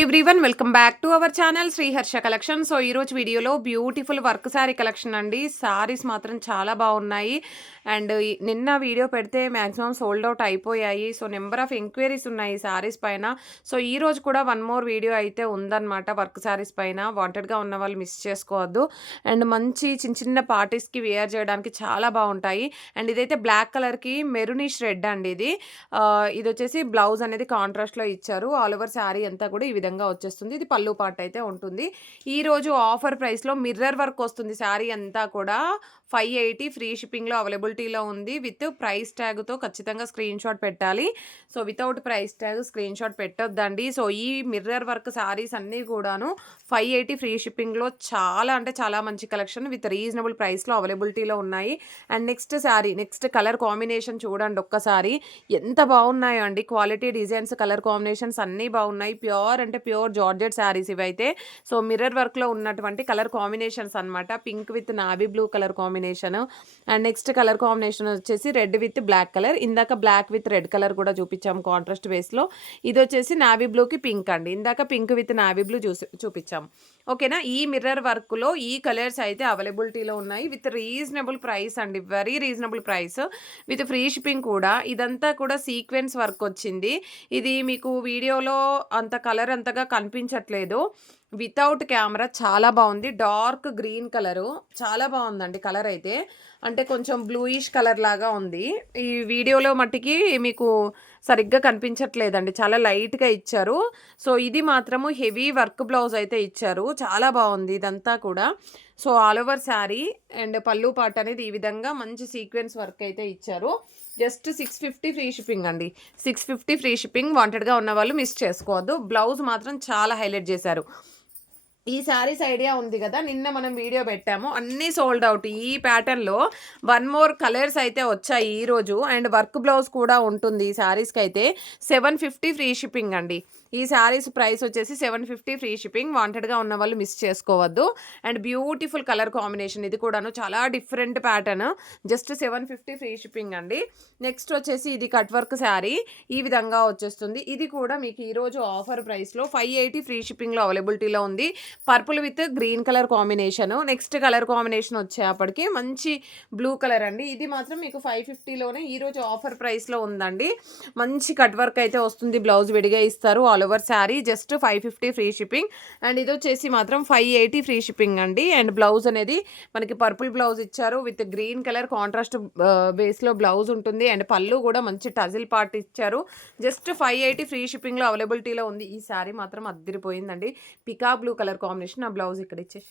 Everyone welcome back to our channel Sriharsha collection. So ఈరోజు వీడియోలో beautiful work sari collection అండి. శారీస్ మాత్రం చాలా బాగున్నాయి. అండ్ నిన్న వీడియో పెడితే మ్యాక్సిమం సోల్డ్ అవుట్ అయిపోయాయి. సో నెంబర్ ఆఫ్ ఎంక్వైరీస్ ఉన్నాయి శారీస్ పైన. సో ఈ రోజు కూడా వన్ మోర్ వీడియో అయితే ఉందన్నమాట వర్క్ శారీస్ పైన. వాంటెడ్గా ఉన్న వాళ్ళు మిస్ చేసుకోవద్దు. అండ్ మంచి చిన్న చిన్న పార్టీస్కి వేర్ చేయడానికి చాలా బాగుంటాయి. అండ్ ఇదైతే బ్లాక్ కలర్కి మెరూనిష్ రెడ్ అండి. ఇది వచ్చేసి బ్లౌజ్ అనేది కాంట్రాస్ట్లో ఇచ్చారు. ఆల్ ఓవర్ శారీ అంతా కూడా ఈ విధంగా వచ్చేస్తుంది. ఇది పళ్ళు పార్ట్ అయితే ఉంటుంది. ఈ రోజు ఆఫర్ ప్రైస్లో మిర్రర్ వర్క్ వస్తుంది. శారీ అంతా కూడా 580 ఫ్రీ షిప్పింగ్లో అవైలబిలిటీలో ఉంది. విత్ ప్రైస్ ట్యాగ్తో ఖచ్చితంగా స్క్రీన్ షాట్ పెట్టాలి. So without price tag screenshot పెట్టొద్దండి. సో ఈ మిర్రర్ వర్క్ శారీస్ అన్నీ కూడాను 580 ఫ్రీ షిప్పింగ్లో చాలా అంటే చాలా మంచి కలెక్షన్ విత్ రీజనబుల్ ప్రైస్లో అవైలబిలిటీలో ఉన్నాయి. అండ్ నెక్స్ట్ కలర్ కాంబినేషన్ చూడండి ఒక్కసారి ఎంత బాగున్నాయో అండి. క్వాలిటీ డిజైన్స్ కలర్ కాంబినేషన్స్ అన్నీ బాగున్నాయి. ప్యూర్ అంటే ప్యూర్ జార్జెట్ శారీస్ ఇవైతే. సో మిర్రర్ వర్క్లో ఉన్నటువంటి కలర్ కాంబినేషన్స్ అనమాట. Pink with navy blue colour combination. And next colour combination వచ్చేసి రెడ్ విత్ బ్లాక్ కలర్. ఇందాక బ్లాక్ విత్ రెడ్ కలర్ కూడా చూపించాము కాంట్రాస్ట్ బేస్లో. ఇది వచ్చేసి నావీ బ్లూకి పింక్ అండి. ఇందాక పింక్ విత్ నావీ బ్లూ చూపించాము. ఓకేనా. ఈ మిర్రర్ వర్క్లో ఈ కలర్స్ అయితే అవైలబిలిటీలో ఉన్నాయి విత్ రీజనబుల్ ప్రైస్ అండి. Very reasonable price with free shipping కూడా. ఇదంతా కూడా సీక్వెన్స్ వర్క్ వచ్చింది. ఇది మీకు వీడియోలో అంత కలర్ అంతగా కనిపించట్లేదు. వితౌట్ కెమెరా చాలా బాగుంది. డార్క్ గ్రీన్ కలరు చాలా బాగుందండి. కలర్ అయితే అంటే కొంచెం బ్లూయిష్ కలర్ లాగా ఉంది. ఈ వీడియోలో మట్టికి మీకు సరిగ్గా కనిపించట్లేదండి. చాలా లైట్గా ఇచ్చారు. సో ఇది మాత్రము హెవీ వర్క్ బ్లౌజ్ అయితే ఇచ్చారు. చాలా బాగుంది ఇదంతా కూడా. So all over sari and పళ్ళు పార్ట్ అనేది ఈ విధంగా మంచి సీక్వెన్స్ వర్క్ అయితే ఇచ్చారు. జస్ట్ 650 ఫ్రీ షిప్పింగ్ అండి. 650 ఫ్రీ షిప్పింగ్. వాంటెడ్గా ఉన్న వాళ్ళు మిస్ చేసుకోవద్దు. బ్లౌజ్ మాత్రం చాలా హైలైట్ చేశారు. ఈ శారీస్ ఐడియా ఉంది కదా, నిన్న మనం వీడియో పెట్టాము, అన్నీ సోల్డ్ అవుట్. ఈ ప్యాటర్న్లో వన్ మోర్ కలర్స్ అయితే వచ్చాయి ఈరోజు. అండ్ వర్క్ బ్లౌజ్ కూడా ఉంటుంది ఈ శారీస్కి అయితే. 750 ఫ్రీ షిప్పింగ్ అండి. ఈ శారీస్ ప్రైస్ వచ్చేసి 750 ఫ్రీ షిప్పింగ్. వాంటెడ్గా ఉన్న వాళ్ళు మిస్ చేసుకోవద్దు. And beautiful colour combination. ఇది కూడాను చాలా different pattern. Just 750 free shipping అండి. నెక్స్ట్ వచ్చేసి ఇది కట్ వర్క్ శారీ ఈ విధంగా వచ్చేస్తుంది. ఇది కూడా మీకు ఈరోజు ఆఫర్ ప్రైస్లో 580 ఫ్రీ షిప్పింగ్లో అవైలబిలిటీలో ఉంది. Purple with green colour combination. Next colour combination వచ్చేప్పటికి మంచి బ్లూ కలర్ అండి. ఇది మాత్రం మీకు 550లోనే ఈరోజు ఆఫర్ ప్రైస్లో ఉందండి. మంచి కట్ వర్క్ అయితే వస్తుంది. బ్లౌజ్ విడిగా ఇస్తారు. All over sari just 550 free shipping. And ఇది వచ్చేసి మాత్రం 580 ఫ్రీ షిప్పింగ్ అండి. అండ్ బ్లౌజ్ అనేది మనకి పర్పుల్ బ్లౌజ్ ఇచ్చారు విత్ గ్రీన్ కలర్ కాంట్రాస్ట్ బేస్లో బ్లౌజ్ ఉంటుంది. అండ్ పళ్ళు కూడా మంచి టజిల్ పార్ట్ ఇచ్చారు. జస్ట్ 580 ఫ్రీ షిప్పింగ్లో అవైలబిలిటీలో ఉంది. ఈ శారీ మాత్రం అద్దరిపోయిందండి. Peacock blue colour combination. ఆ బ్లౌజ్ ఇక్కడ ఇచ్చేసి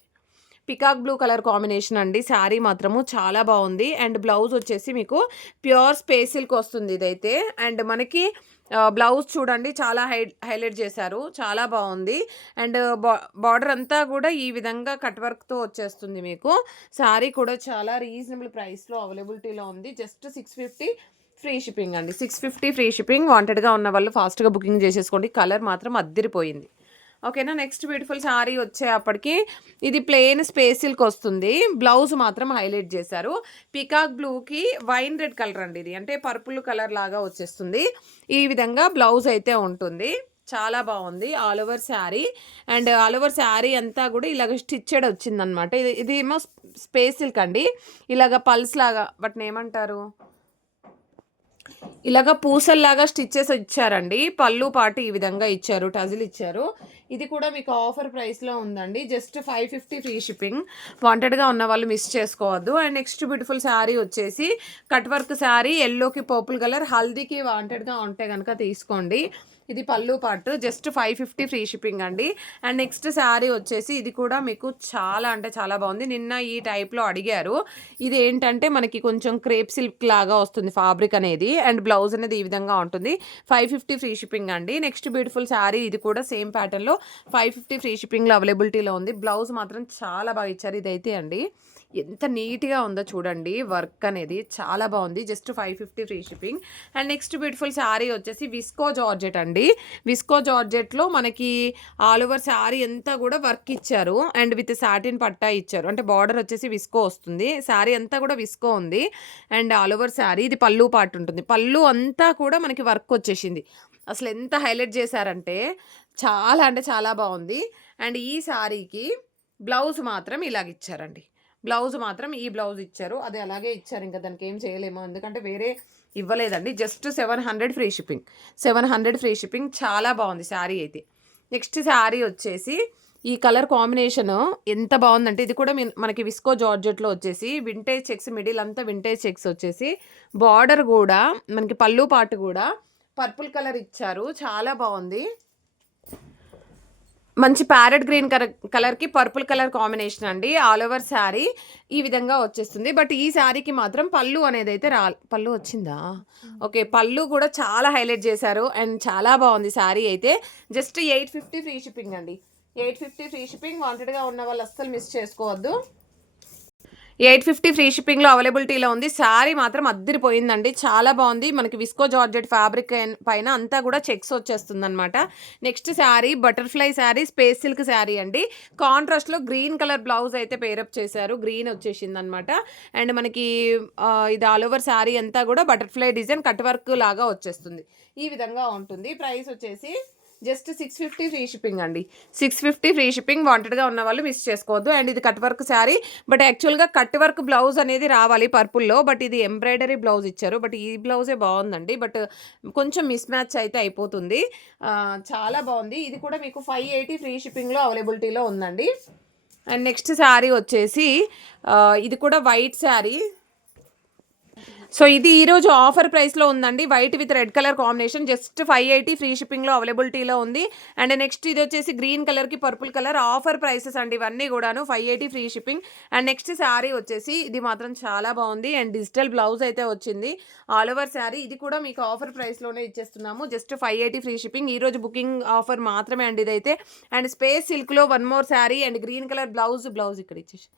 పికాక్ బ్లూ కలర్ కాంబినేషన్ అండి. శారీ మాత్రము చాలా బాగుంది. అండ్ బ్లౌజ్ వచ్చేసి మీకు ప్యూర్ స్పేస్ సిల్క్ వస్తుంది ఇదైతే. అండ్ మనకి బ్లౌజ్ చూడండి చాలా హైలైట్ చేశారు. చాలా బాగుంది. అండ్ బార్డర్ అంతా కూడా ఈ విధంగా కట్ వర్క్తో వచ్చేస్తుంది మీకు. శారీ కూడా చాలా రీజనబుల్ ప్రైస్లో అవైలబిలిటీలో ఉంది. జస్ట్ 650 ఫ్రీ షిప్పింగ్ అండి. 650 ఫ్రీ షిప్పింగ్. వాంటెడ్గా ఉన్న వాళ్ళు ఫాస్ట్గా బుకింగ్ చేసేసుకోండి. కలర్ మాత్రం అద్దరిపోయింది. ఓకేనా. నెక్స్ట్ బ్యూటిఫుల్ శారీ వచ్చేప్పటికి ఇది ప్లెయిన్ స్పేస్ సిల్క్ వస్తుంది. బ్లౌజ్ మాత్రం హైలైట్ చేశారు. పికాక్ బ్లూకి వైన్ రెడ్ కలర్ అండి. ఇది అంటే పర్పుల్ కలర్ లాగా వచ్చేస్తుంది. ఈ విధంగా బ్లౌజ్ అయితే ఉంటుంది. చాలా బాగుంది all over sari. And all over sari అంతా కూడా ఇలాగ స్టిచ్చెడ్ వచ్చిందనమాట. ఇది ఏమో స్పేస్ సిల్క్ అండి. ఇలాగ పల్స్ లాగా వాటిని ఏమంటారు, ఇలాగ పూసల్లాగా స్టిచ్చెస్ ఇచ్చారండి. పళ్ళు పాటు ఈ విధంగా ఇచ్చారు. టజిల్ ఇచ్చారు. ఇది కూడా మీకు ఆఫర్ ప్రైస్లో ఉందండి. Just 550 free shipping. వాంటెడ్గా ఉన్న వాళ్ళు మిస్ చేసుకోవద్దు. అండ్ నెక్స్ట్ బ్యూటిఫుల్ శారీ వచ్చేసి కట్ వర్క్ శారీ. ఎల్లోకి పర్పుల్ కలర్. హల్దీకి వాంటెడ్గా ఉంటే కనుక తీసుకోండి. ఇది పళ్ళు పాటు. జస్ట్ 550 ఫ్రీ షిప్పింగ్ అండి. అండ్ నెక్స్ట్ శారీ వచ్చేసి ఇది కూడా మీకు చాలా అంటే చాలా బాగుంది. నిన్న ఈ టైప్లో అడిగారు. ఇది ఏంటంటే మనకి కొంచెం క్రేప్ సిల్క్ లాగా వస్తుంది ఫ్యాబ్రిక్ అనేది. అండ్ బ్లౌజ్ అనేది ఈ విధంగా ఉంటుంది. 550 ఫ్రీ షిప్పింగ్ అండి. Next beautiful sari. ఇది కూడా సేమ్ ప్యాటర్న్లో 550 ఫ్రీ షిప్పింగ్లో అవైలబిలిటీలో ఉంది. బ్లౌజ్ మాత్రం చాలా బాగా ఇచ్చారు. ఇదైతే అండి ఎంత నీట్‌గా ఉందో చూడండి. వర్క్ అనేది చాలా బాగుంది. Just 550 free shipping. And next beautiful sari వచ్చేసి విస్కో జార్జెట్ అండి. విస్కో జార్జెట్‌లో మనకి ఆల్ ఓవర్ శారీ అంతా కూడా వర్క్ ఇచ్చారు. అండ్ విత్ సాటిన్ పట్టా ఇచ్చారు. అంటే బార్డర్ వచ్చేసి విస్కో వస్తుంది. శారీ అంతా కూడా విస్కో ఉంది. అండ్ ఆల్ ఓవర్ శారీ ఇది పల్లు పార్ట్ ఉంటుంది. పల్లు అంతా కూడా మనకి వర్క్ వచ్చేసింది. అసలు ఎంత హైలైట్ చేశారంటే చాలా అంటే చాలా బాగుంది. అండ్ ఈ శారీకి బ్లౌజ్ మాత్రం ఇలాగ ఇచ్చారండి. బ్లౌజ్ మాత్రం ఈ బ్లౌజ్ ఇచ్చారు. అది అలాగే ఇచ్చారు. ఇంకా దానికి ఏం చేయలేము. ఎందుకంటే వేరే ఇవ్వలేదండి. Just 700 free shipping. 700 free shipping. చాలా బాగుంది శారీ అయితే. నెక్స్ట్ శారీ వచ్చేసి ఈ కలర్ కాంబినేషన్ ఎంత బాగుందంటే ఇది కూడా మనకి విస్కో జార్జెట్లో వచ్చేసి వింటేజ్ చెక్స్, మిడిల్ అంతా వింటేజ్ చెక్స్ వచ్చేసి బార్డర్ కూడా మనకి పళ్ళు పాటు కూడా పర్పుల్ కలర్ ఇచ్చారు. చాలా బాగుంది. మంచి ప్యారెట్ గ్రీన్ కలర్కి పర్పుల్ కలర్ కాంబినేషన్ అండి. ఆల్ ఓవర్ శారీ ఈ విధంగా వచ్చేస్తుంది. బట్ ఈ శారీకి మాత్రం పళ్ళు అనేది అయితే పళ్ళు వచ్చిందా? ఓకే, పళ్ళు కూడా చాలా హైలైట్ చేశారు. అండ్ చాలా బాగుంది శారీ అయితే. జస్ట్ 850 ఫ్రీ షిప్పింగ్ అండి. 850 ఫ్రీ షిప్పింగ్. వాంటెడ్గా ఉన్న వాళ్ళు అస్సలు మిస్ చేసుకోవద్దు. 850 ఫ్రీ షిప్పింగ్లో అవైలబిలిటీలో ఉంది. శారీ మాత్రం అద్దరిపోయిందండి. చాలా బాగుంది. మనకి విస్కో జార్జెట్ ఫ్యాబ్రిక్ పైన అంతా కూడా చెక్స్ వచ్చేస్తుంది అనమాట. Next sari butterfly sari, space silk sari అండి. కాంట్రాస్ట్లో గ్రీన్ కలర్ బ్లౌజ్ అయితే పేరప్ చేశారు. గ్రీన్ వచ్చేసింది అనమాట. అండ్ మనకి ఇది ఆల్ ఓవర్ శారీ అంతా కూడా బటర్ఫ్లై డిజైన్ కట్ వర్క్ లాగా వచ్చేస్తుంది. ఈ విధంగా ఉంటుంది. ప్రైస్ వచ్చేసి జస్ట్ 650 ఫ్రీ షిప్పింగ్ అండి. 650 ఫ్రీ షిప్పింగ్. వాంటెడ్గా ఉన్న వాళ్ళు మిస్ చేసుకోవద్దు. అండ్ ఇది కట్ వర్క్ శారీ. బట్ యాక్చువల్గా కట్ వర్క్ బ్లౌజ్ అనేది రావాలి పర్పుల్లో. బట్ ఇది ఎంబ్రాయిడరీ బ్లౌజ్ ఇచ్చారు. బట్ ఈ బ్లౌజే బాగుందండి. బట్ కొంచెం మిస్ మ్యాచ్ అయితే అయిపోతుంది. చాలా బాగుంది. ఇది కూడా మీకు 580 ఫ్రీ షిప్పింగ్లో అవైలబిలిటీలో ఉందండి. అండ్ నెక్స్ట్ శారీ వచ్చేసి ఇది కూడా వైట్ శారీ. సో ఇది ఈరోజు ఆఫర్ ప్రైస్లో ఉందండి. White with red colour combination. Just 580 free షిప్పింగ్లో అవైలబిలిటీలో ఉంది. అండ్ నెక్స్ట్ ఇది వచ్చేసి గ్రీన్ కలర్కి పర్పుల్ కలర్ ఆఫర్ ప్రైసెస్ అండి. ఇవన్నీ కూడాను 580 free shipping. And next sari వచ్చేసి ఇది మాత్రం చాలా బాగుంది. అండ్ డిజిటల్ బ్లౌజ్ అయితే వచ్చింది. All over sari. ఇది కూడా మీకు ఆఫర్ ప్రైస్లోనే ఇచ్చేస్తున్నాము. Just 580 free shipping. ఈరోజు బుకింగ్ ఆఫర్ మాత్రమే అండి ఇదైతే. అండ్ స్పేస్ సిల్క్లో one more sari and green colour blouse ఇక్కడ ఇచ్చేసి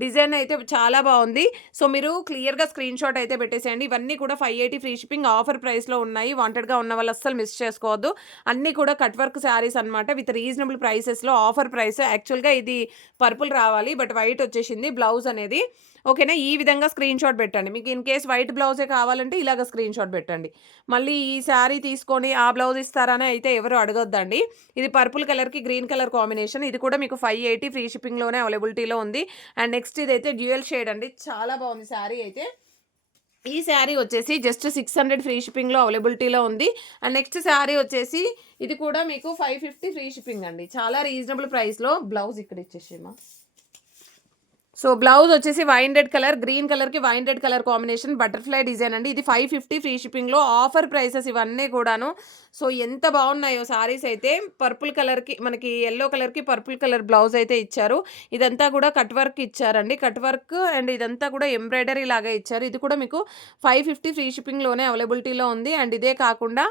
డిజైన్ అయితే చాలా బాగుంది. సో మీరు క్లియర్గా స్క్రీన్ షాట్ అయితే పెట్టేసేయండి. ఇవన్నీ కూడా 580 ఫ్రీ షిప్పింగ్ ఆఫర్ ప్రైస్లో ఉన్నాయి. వాంటెడ్గా ఉన్న వాళ్ళు అస్సలు మిస్ చేసుకోవద్దు. అన్నీ కూడా కట్ వర్క్ శారీస్ అనమాట. విత్ రీజనబుల్ ప్రైసెస్లో ఆఫర్ ప్రైస్. యాక్చువల్గా ఇది పర్పుల్ రావాలి బట్ వైట్ వచ్చేసింది బ్లౌజ్ అనేది. ఓకేనా, ఈ విధంగా స్క్రీన్ షాట్ పెట్టండి. మీకు ఇన్ కేస్ వైట్ బ్లౌజే కావాలంటే ఇలాగ స్క్రీన్ షాట్ పెట్టండి. మళ్ళీ ఈ శారీ తీసుకొని ఆ బ్లౌజ్ ఇస్తారని అయితే ఎవరు అడగొద్దండి. ఇది పర్పుల్ కలర్కి గ్రీన్ కలర్ కాంబినేషన్. ఇది కూడా మీకు 580 ఫ్రీ షిప్పింగ్లోనే అవైలబిలిటీలో ఉంది. అండ్ నెక్స్ట్ ఇదైతే డ్యూయల్ షేడ్ అండి. చాలా బాగుంది శారీ అయితే. ఈ శారీ వచ్చేసి జస్ట్ 600 ఫ్రీ షిప్పింగ్లో అవైలబిలిటీలో ఉంది. అండ్ నెక్స్ట్ శారీ వచ్చేసి ఇది కూడా మీకు 550 ఫ్రీ షిప్పింగ్ అండి. చాలా రీజనబుల్ ప్రైస్లో. బ్లౌజ్ ఇక్కడ ఇచ్చేసేమా. సో బ్లౌజ్ వచ్చేసి వైన్ రెడ్ కలర్, గ్రీన్ కలర్కి wine red colour combination butterfly design అండి. ఇది 550 ఫ్రీ షిప్పింగ్లో ఆఫర్ ప్రైసెస్ ఇవన్నీ కూడాను. సో ఎంత బాగున్నాయో శారీస్ అయితే. పర్పుల్ కలర్కి మనకి ఎల్లో కలర్కి పర్పుల్ కలర్ బ్లౌజ్ అయితే ఇచ్చారు. ఇదంతా కూడా కట్ వర్క్ ఇచ్చారండి. కట్ వర్క్ అండ్ ఇదంతా కూడా ఎంబ్రాయిడరీ లాగా ఇచ్చారు. ఇది కూడా మీకు 550 ఫ్రీ షిప్పింగ్లోనే అవైలబిలిటీలో ఉంది. అండ్ ఇదే కాకుండా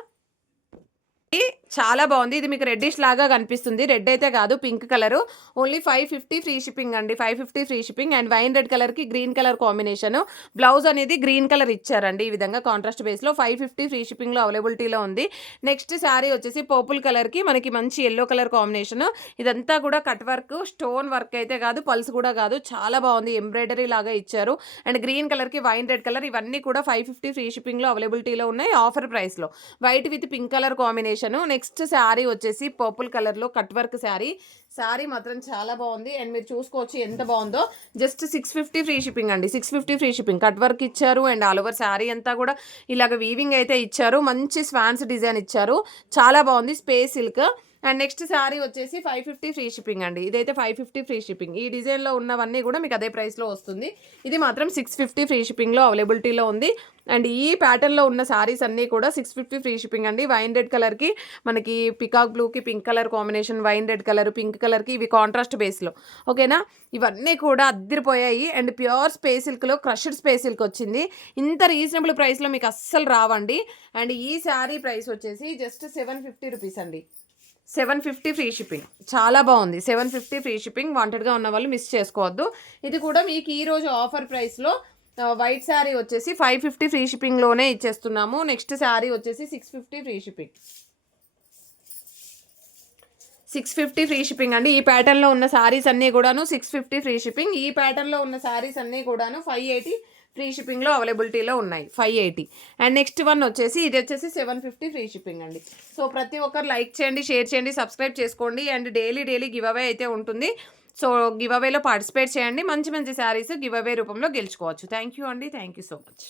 చాలా బాగుంది. ఇది మీకు రెడ్డిష్ లాగా కనిపిస్తుంది. రెడ్ అయితే కాదు, pink colour. Only 550 free shipping అండి. 550 free shipping. And wine red కలర్కి గ్రీన్ కలర్ కాంబినేషన్. బ్లౌజ్ అనేది గ్రీన్ కలర్ ఇచ్చారండి. ఈ విధంగా కాంట్రాస్ట్ బేస్లో 550 ఫ్రీ షిప్పింగ్లో అవైలబిలిటీలో ఉంది. నెక్స్ట్ శారీ వచ్చేసి పర్పుల్ కలర్కి మనకి మంచి ఎల్లో కలర్ కాంబినేషన్. ఇదంతా కూడా కట్ వర్క్, స్టోన్ వర్క్ అయితే కాదు, పల్స్ కూడా కాదు. చాలా బాగుంది. ఎంబ్రాయిడరీ లాగా ఇచ్చారు. అండ్ గ్రీన్ కలర్కి వైన్ రెడ్ కలర్. ఇవన్నీ కూడా 550 ఫ్రీ షిప్పింగ్లో అవైలబిలిటీలో ఉన్నాయి ఆఫర్ ప్రైస్లో. White with pink colour combination. Next sari వచ్చేసి పర్పుల్ కలర్లో కట్ వర్క్ శారీ. శారీ మాత్రం చాలా బాగుంది. అండ్ మీరు చూసుకోవచ్చు ఎంత బాగుందో. జస్ట్ 650 ఫ్రీ షిప్పింగ్ అండి. 650 ఫ్రీ షిప్పింగ్. కట్ వర్క్ ఇచ్చారు. అండ్ ఆల్ ఓవర్ శారీ అంతా కూడా ఇలాగ వీవింగ్ అయితే ఇచ్చారు. మంచి స్వాన్స్ డిజైన్ ఇచ్చారు. చాలా బాగుంది. Space silk. And next sari వచ్చేసి 550 ఫ్రీ షిప్పింగ్ అండి. ఇదైతే 550 ఫ్రీ షిప్పింగ్. ఈ డిజైన్లో ఉన్నవన్నీ కూడా మీకు అదే ప్రైస్లో వస్తుంది. ఇది మాత్రం 650 ఫ్రీ షిప్పింగ్లో అవైలబిలిటీలో ఉంది. అండ్ ఈ ప్యాటర్న్లో ఉన్న శారీస్ అన్నీ కూడా 650 ఫ్రీ షిప్పింగ్ అండి. వైన్ రెడ్ కలర్కి మనకి పికాక్ బ్లూకి pink colour combination, wine red colour, pink కలర్కి ఇవి కాంట్రాస్ట్ బేస్లో. ఓకేనా, ఇవన్నీ కూడా అద్దరిపోయాయి. అండ్ ప్యూర్ స్పేస్ సిల్క్లో క్రష్డ్ స్పేస్ సిల్క్ వచ్చింది. ఇంత రీజనబుల్ ప్రైస్లో మీకు అస్సలు రావండి. అండ్ ఈ శారీ ప్రైస్ వచ్చేసి జస్ట్ 750 రూపీస్ అండి. 750 ఫ్రీ షిప్పింగ్. చాలా బాగుంది. 750 ఫ్రీ షిప్పింగ్. వాంటెడ్గా ఉన్న వాళ్ళు మిస్ చేసుకోవద్దు. ఇది కూడా మీకు ఈరోజు ఆఫర్ ప్రైస్లో వైట్ శారీ వచ్చేసి 550 ఫ్రీ షిప్పింగ్లోనే ఇచ్చేస్తున్నాము. నెక్స్ట్ శారీ వచ్చేసి 650 ఫ్రీ షిప్పింగ్. 650 ఫ్రీ షిప్పింగ్ అండి. ఈ ప్యాటర్న్లో ఉన్న శారీస్ అన్నీ కూడాను 650 ఫ్రీ షిప్పింగ్. ఈ ప్యాటర్న్లో ఉన్న శారీస్ అన్నీ కూడాను 580 ఫ్రీ షిప్పింగ్లో అవైలబిలిటీలో ఉన్నాయి. 580. అండ్ నెక్స్ట్ వన్ వచ్చేసి ఇది వచ్చేసి 750 ఫ్రీ షిప్పింగ్ అండి. సో ప్రతి ఒక్కరు లైక్ చేయండి, షేర్ చేయండి, సబ్స్క్రైబ్ చేసుకోండి. అండ్ డైలీ గివ్ అవే అయితే ఉంటుంది. సో గివ్ అవేలో పార్టిసిపేట్ చేయండి. మంచి మంచి శారీస్ గివ్ అవే రూపంలో గెలుచుకోవచ్చు. థ్యాంక్ యూ అండి. Thank you so much.